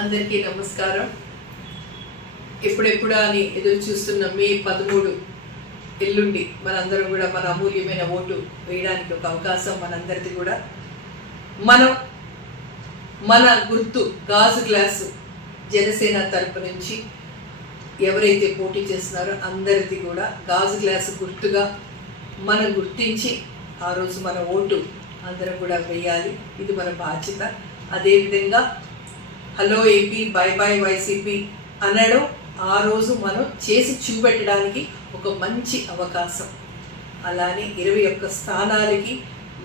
అందరికీ నమస్కారం. ఎప్పుడెప్పుడా అని ఎదురు చూస్తున్న మే 13 ఎల్లుండి మనందరం కూడా మన అమూల్యమైన ఓటు వేయడానికి ఒక అవకాశం మనందరిది కూడా. మన గుర్తు గాజు గ్లాసు జనసేన తరపు నుంచి ఎవరైతే పోటీ చేస్తున్నారో అందరిది కూడా గాజు గ్లాసు గుర్తుగా మనం గుర్తించి ఆ రోజు మన ఓటు అందరం కూడా వేయాలి. ఇది మన బాధ్యత. అదేవిధంగా hello AP, by by YCP అనడం ఆ రోజు మనం చేసి చూపెట్టడానికి ఒక మంచి అవకాశం. అలానే 21 స్థానాలకి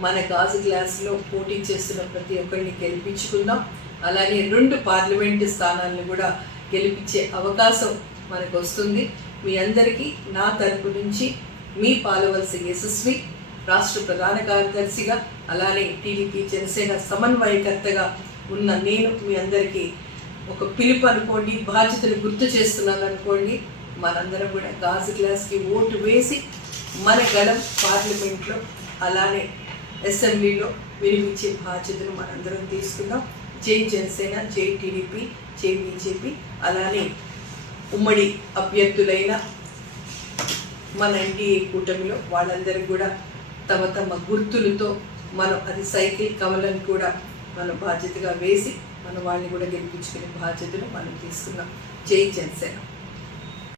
మన గాజు గ్లాసులో పోటీ చేస్తున్న ప్రతి ఒక్కరిని గెలిపించుకుందాం. అలానే 2 పార్లమెంటు స్థానాలను కూడా గెలిపించే అవకాశం మనకు వస్తుంది. మీ అందరికీ నా తరపు నుంచి మీ పాలవలసి యశస్వి రాష్ట్ర ప్రధాన కార్యదర్శిగా, అలానే టీడీపీ జనసేన సమన్వయకర్తగా ఉన్న నేను మీ అందరికీ ఒక పిలుపు అనుకోండి, బాధ్యతను గుర్తు చేస్తున్నాను అనుకోండి. మనందరం కూడా గాజు గ్లాస్కి ఓటు వేసి మన గళం పార్లమెంట్లో అలానే అసెంబ్లీలో వినిపించే బాధ్యతను మనందరం తీసుకుందాం. జై జనసేన, జై టీడీపీ, జై బీజేపీ. అలానే ఉమ్మడి అభ్యర్థులైన మన ఎన్డీఏ కూటమిలో వాళ్ళందరూ కూడా తమ తమ గుర్తులతో మనం అది సైకిల్ కమలను కూడా మనం బాధ్యతగా వేసి మన వాళ్ళని కూడా గెలిపించుకునే బాధ్యతను మనం తీసుకున్నాం. జై జనసేన.